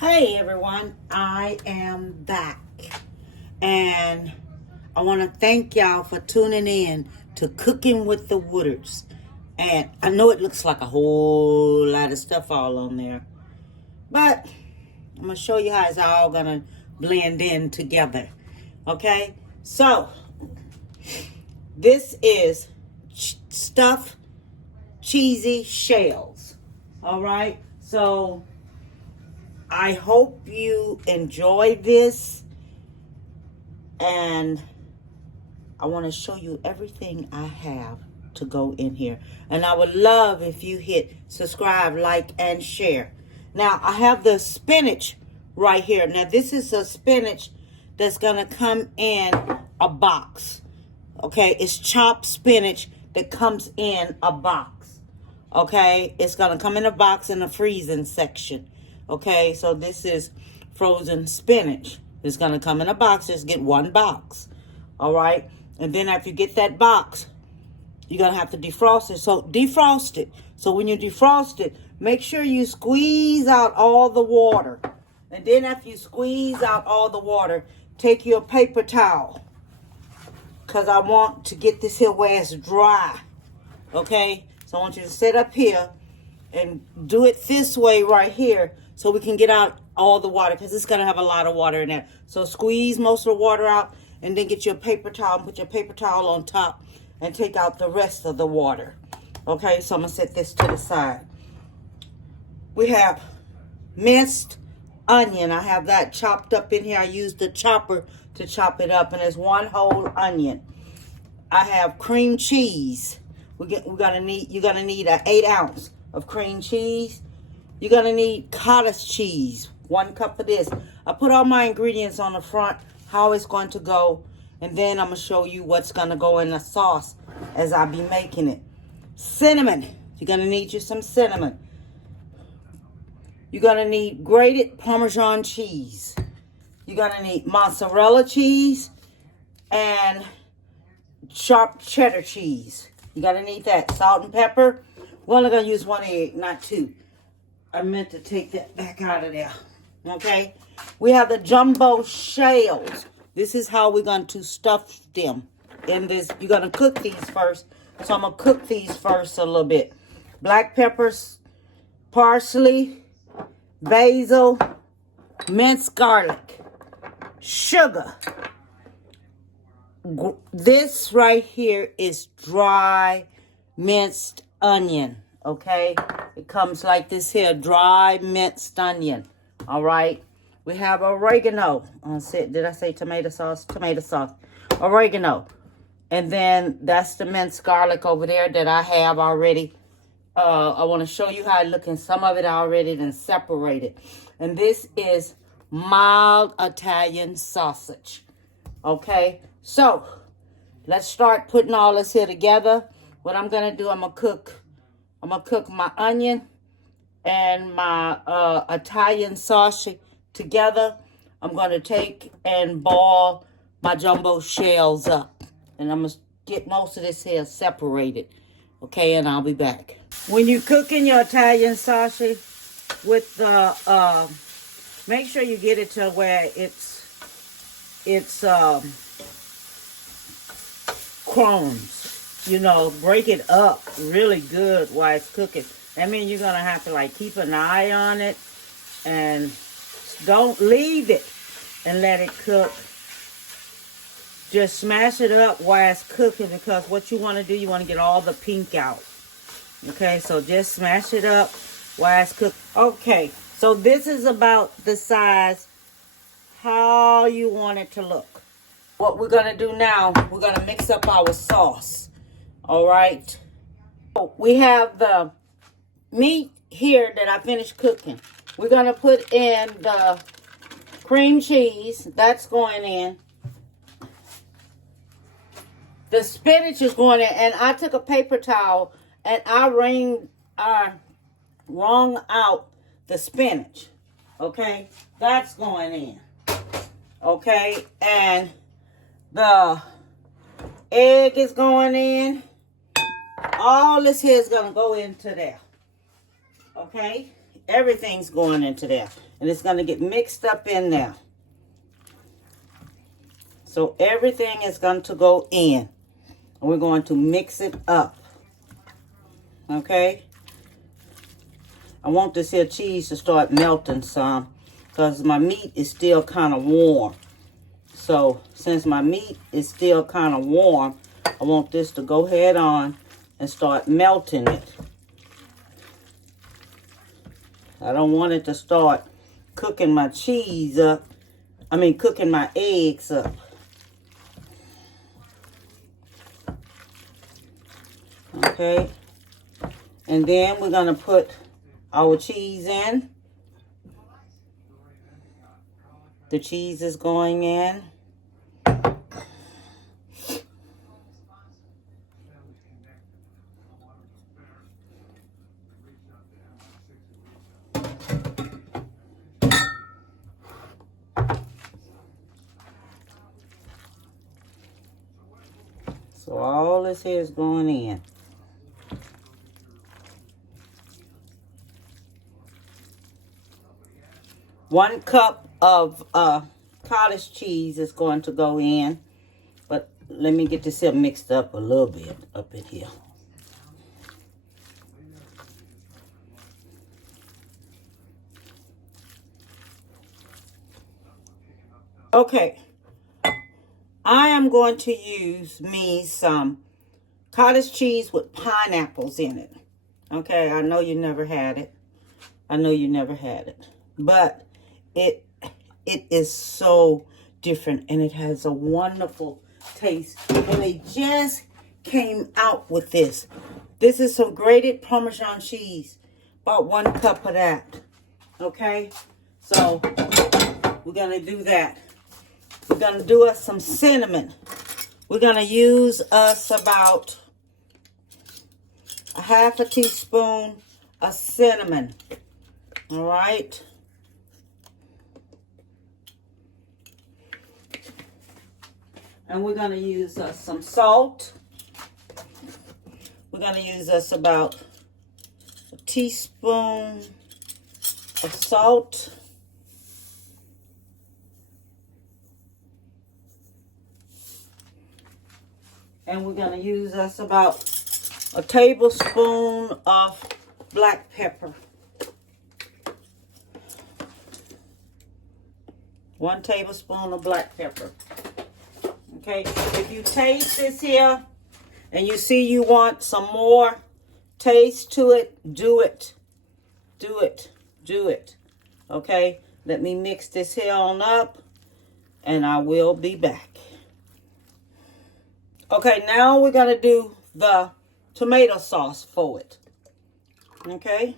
Hey everyone, I am back and I want to thank y'all for tuning in to Cooking with the Woodards. And I know it looks like a whole lot of stuff all on there, but I'm going to show you how it's all going to blend in together. Okay, so this is stuffed cheesy shells. All right, so I hope you enjoy this, and I want to show you everything I have to go in here. And I would love if you hit subscribe, like, and share. Now, I have the spinach right here. Now, this is a spinach that's going to come in a box. Okay, it's chopped spinach that comes in a box. Okay, it's going to come in a box in the freezing section. Okay, so this is frozen spinach. It's going to come in a box. Just get one box. All right. And then after you get that box, you're going to have to defrost it. So defrost it. So when you defrost it, make sure you squeeze out all the water. And then after you squeeze out all the water, take your paper towel. Because I want to get this here where it's dry. Okay. So I want you to sit up here and do it this way right here, so we can get out all the water, because it's going to have a lot of water in there. So squeeze most of the water out, and then get your paper towel and put your paper towel on top and take out the rest of the water. Okay, so I'm going to set this to the side. We have minced onion. I have that chopped up in here. I used the chopper to chop it up, and there's one whole onion. I have cream cheese. You're gonna need an 8 ounce of cream cheese. You're going to need cottage cheese, 1 cup of this. I put all my ingredients on the front, how it's going to go, and then I'm going to show you what's going to go in the sauce as I be making it. Cinnamon. You're going to need you some cinnamon. You're going to need grated Parmesan cheese. You're going to need mozzarella cheese and sharp cheddar cheese. You're going to need that. Salt and pepper. We're only going to use 1 egg, not 2. I meant to take that back out of there. Okay. We have the jumbo shells. This is how we're going to stuff them in this. You're going to cook these first. So I'm going to cook these first a little bit. Black peppers, parsley, basil, minced garlic, sugar. This right here is dry minced onion. Okay, it comes like this here, dry minced onion. All right, we have oregano. Did I say tomato sauce? Tomato sauce, oregano, and then that's the minced garlic over there that I have already. I want to show you how it looks, and some of it I already then separated. And this is mild Italian sausage. Okay, so let's start putting all this here together. What I'm gonna do, I'm gonna cook my onion and my Italian sausage together. I'm going to take and boil my jumbo shells up. And I'm going to get most of this here separated. Okay, and I'll be back. When you're cooking your Italian sausage with the, make sure you get it to where it's crumbs. You know, break it up really good while it's cooking. That means you're going to have to, like, keep an eye on it. And don't leave it and let it cook. Just smash it up while it's cooking, because what you want to do, you want to get all the pink out. Okay, so just smash it up while it's cooking. Okay, so this is about the size, how you want it to look. What we're going to do now, we're going to mix up our sauce. All right. We have the meat here that I finished cooking. We're going to put in the cream cheese. That's going in. The spinach is going in. And I took a paper towel and I wrung out the spinach. Okay. That's going in. Okay. And the egg is going in. All this here is going to go into there. Okay? Everything's going into there. And it's going to get mixed up in there. So everything is going to go in. And we're going to mix it up. Okay? I want this here cheese to start melting some, because my meat is still kind of warm. So since my meat is still kind of warm, I want this to go head on and start melting it. I don't want it to start cooking my cheese up. Cooking my eggs up. Okay. And then we're going to put our cheese in. The cheese is going in. So all this here is going in. One cup of cottage cheese is going to go in. But let me get this here mixed up a little bit up in here. Okay. I am going to use me some cottage cheese with pineapples in it. Okay, I know you never had it. I know you never had it. But it is so different, and it has a wonderful taste. And they just came out with this. This is some grated Parmesan cheese. About 1 cup of that. Okay, so we're going to do that. We're going to do us some cinnamon. We're going to use us about a half a teaspoon of cinnamon. All right. And we're going to use some salt. We're going to use us about a teaspoon of salt. And we're going to use us about a tablespoon of black pepper. 1 tablespoon of black pepper. Okay, if you taste this here and you see you want some more taste to it, do it. Do it. Do it. Okay, let me mix this here on up and I will be back. Okay, now we're going to do the tomato sauce for it. Okay,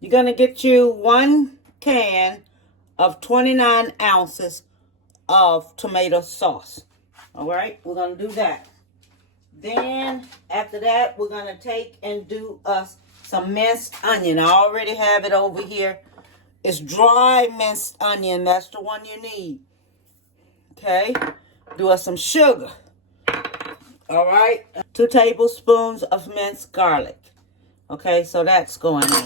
you're going to get you 1 can of 29 ounces of tomato sauce. All right, we're going to do that. Then, after that, we're going to take and do us some minced onion. I already have it over here. It's dry minced onion. That's the one you need. Okay, do us some sugar. All right, 2 tablespoons of minced garlic. Okay, so that's going in.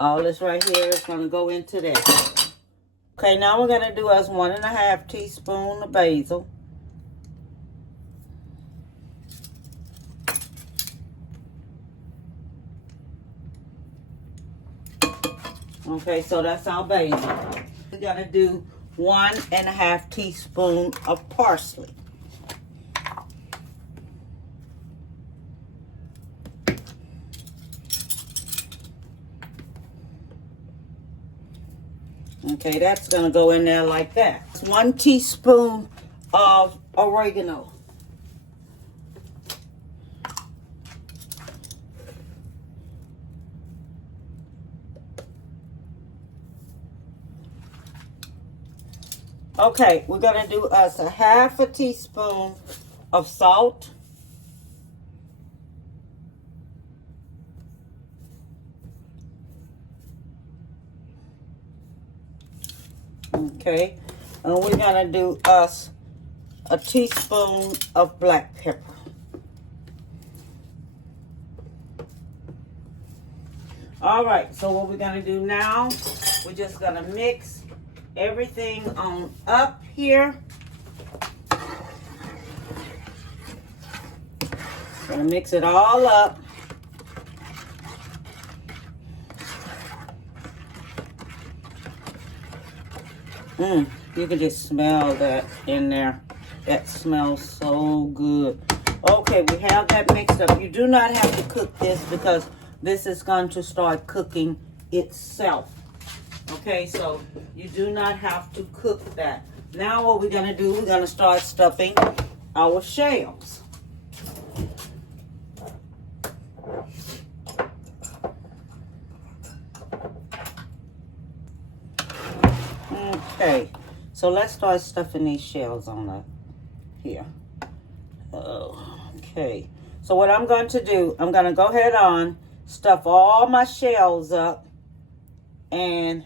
All this right here is going to go into there. Okay, now we're going to do us 1½ teaspoon of basil. Okay, so that's our basil. We're going to do 1½ teaspoon of parsley. Okay, that's going to go in there like that. 1 teaspoon of oregano. Okay, we're going to do us a ½ teaspoon of salt. Okay, and we're going to do us a teaspoon of black pepper. All All right, so what we're gonna do now, we're just gonna mix everything on up here. Gonna mix it all up. You can just smell that in there. That smells so good. Okay, we have that mixed up. You do not have to cook this because this is going to start cooking itself. Okay, so you do not have to cook that. Now what we're going to do, we're going to start stuffing our shells. Okay, so let's start stuffing these shells on up here. Okay, so what I'm going to do, I'm going to go ahead on, stuff all my shells up, and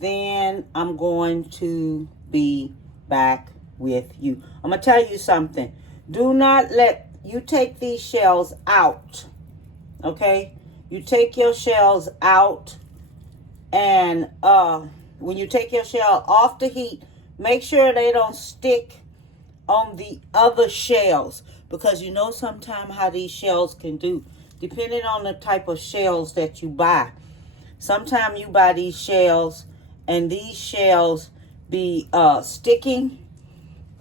then I'm going to be back with you. I'm going to tell you something. Do not let, you take these shells out, okay? You take your shells out, and when you take your shell off the heat, make sure they don't stick on the other shells, because you know sometimes how these shells can do, depending on the type of shells that you buy. Sometimes you buy these shells and these shells be sticking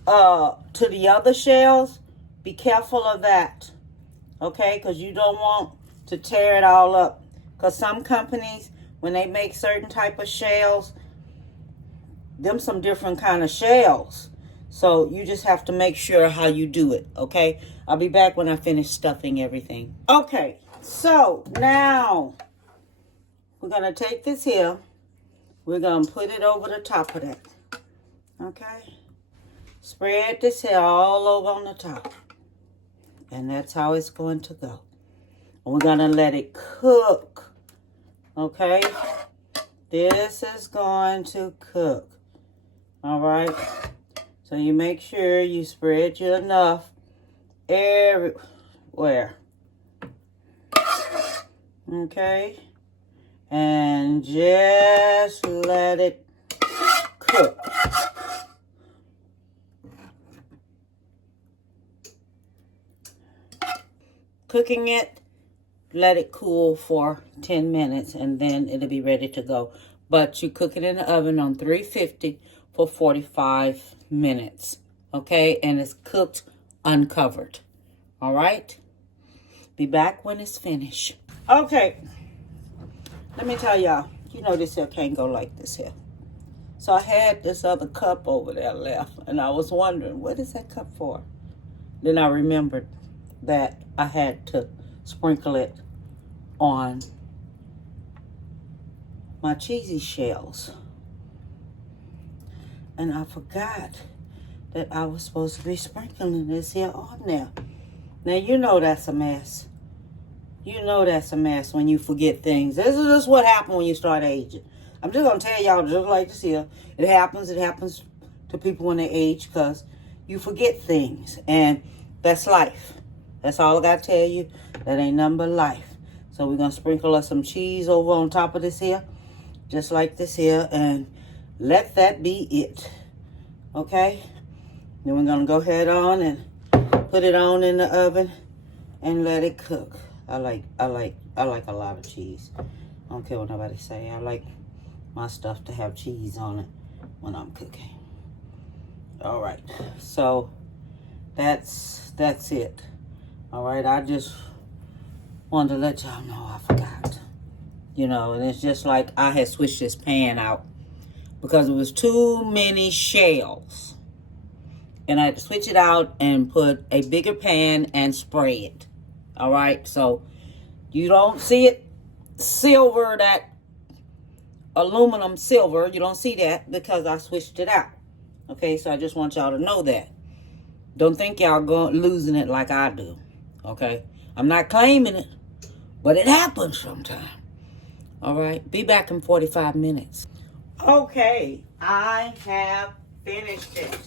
to the other shells. Be careful of that, okay? Because you don't want to tear it all up, because some companies, when they make certain type of shells, them some different kind of shells. So you just have to make sure how you do it, okay? I'll be back when I finish stuffing everything. Okay, so now we're going to take this here. We're going to put it over the top of that, okay? Spread this here all over on the top. And that's how it's going to go. And we're going to let it cook, okay? This is going to cook. All right, so you make sure you spread you enough everywhere. Okay, and just let it cook. Cooking it, let it cool for 10 minutes and then it'll be ready to go. But you cook it in the oven on 350 for 45 minutes, okay? And it's cooked uncovered, all right? Be back when it's finished. Okay, let me tell y'all, you know this here can't go like this here. So I had this other cup over there left, and I was wondering, what is that cup for? Then I remembered that I had to sprinkle it on my cheesy shells. And I forgot that I was supposed to be sprinkling this here on there. Now, you know that's a mess. You know that's a mess when you forget things. This is just what happens when you start aging. I'm just going to tell y'all just like this here. It happens to people when they age because you forget things. And that's life. That's all I got to tell you. That ain't nothing but life. So we're going to sprinkle us some cheese over on top of this here. Just like this here. And let that be it. Okay? Then we're going to go ahead on and put it on in the oven and let it cook. I like a lot of cheese. I don't care what nobody say. I like my stuff to have cheese on it when I'm cooking. All right. So that's it. All right. I just wanted to let y'all know I forgot. You know, and it's just like I had switched this pan out because it was too many shells. And I had to switch it out and put a bigger pan and spray it. All right, so you don't see it silver, that aluminum silver. You don't see that because I switched it out. Okay, so I just want y'all to know that. Don't think y'all losing it like I do. Okay, I'm not claiming it, but it happens sometimes. All right, be back in 45 minutes. Okay, I have finished it.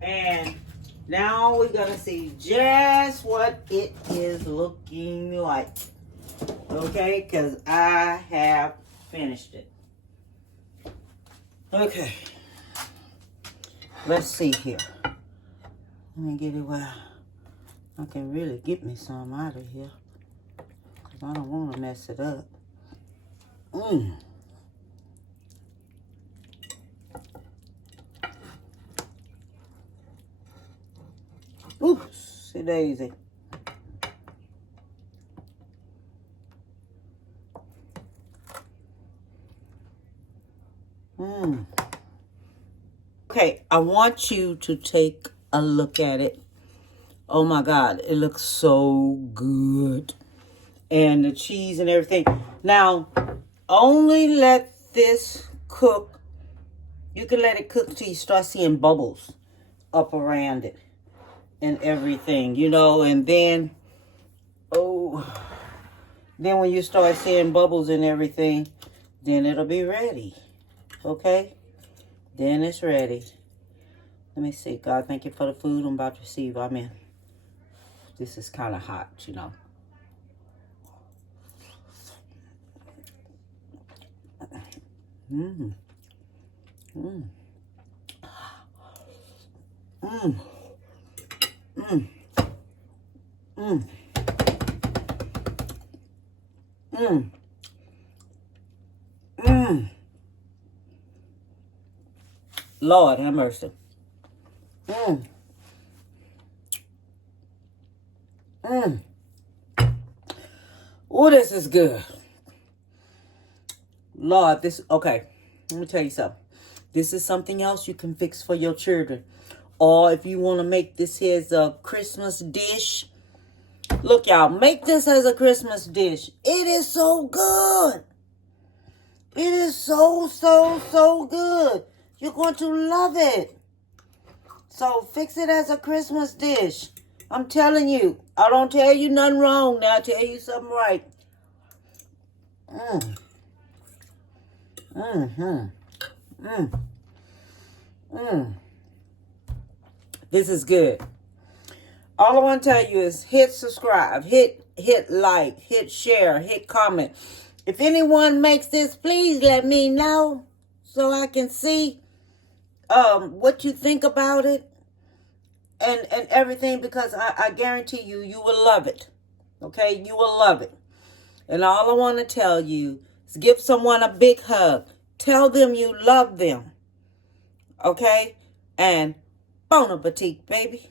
And now we're going to see just what it is looking like. Okay, because I have finished it. Okay. Let's see here. Let me get it where I can really get me some out of here. Because I don't want to mess it up. Oops, daisy. Okay, I want you to take a look at it. Oh my God, it looks so good. And the cheese and everything. Now, only let this cook. You can let it cook till you start seeing bubbles up around it and everything, you know. And then, then when you start seeing bubbles and everything, then it'll be ready. Okay? Then it's ready. Let me see. God, thank you for the food I'm about to receive. Amen. This is kind of hot, you know. Mmm. Mmm. Mmm. Mmm. Mmm. Mmm. Mmm. Lord have mercy. Mmm. Mmm. Oh, this is good. Lord, okay. Let me tell you something. This is something else you can fix for your children. Or if you want to make this as a Christmas dish. Look, y'all, make this as a Christmas dish. It is so good. It is so good. You're going to love it. So fix it as a Christmas dish. I'm telling you. I don't tell you nothing wrong. Now I tell you something right. This is good. All I want to tell you is hit subscribe, hit like, hit share, hit comment. If anyone makes this, please let me know so I can see what you think about it and everything, because I guarantee you will love it. Okay? You will love it. And all I want to tell you is give someone a big hug. Tell them you love them. Okay? And bon appetit, baby.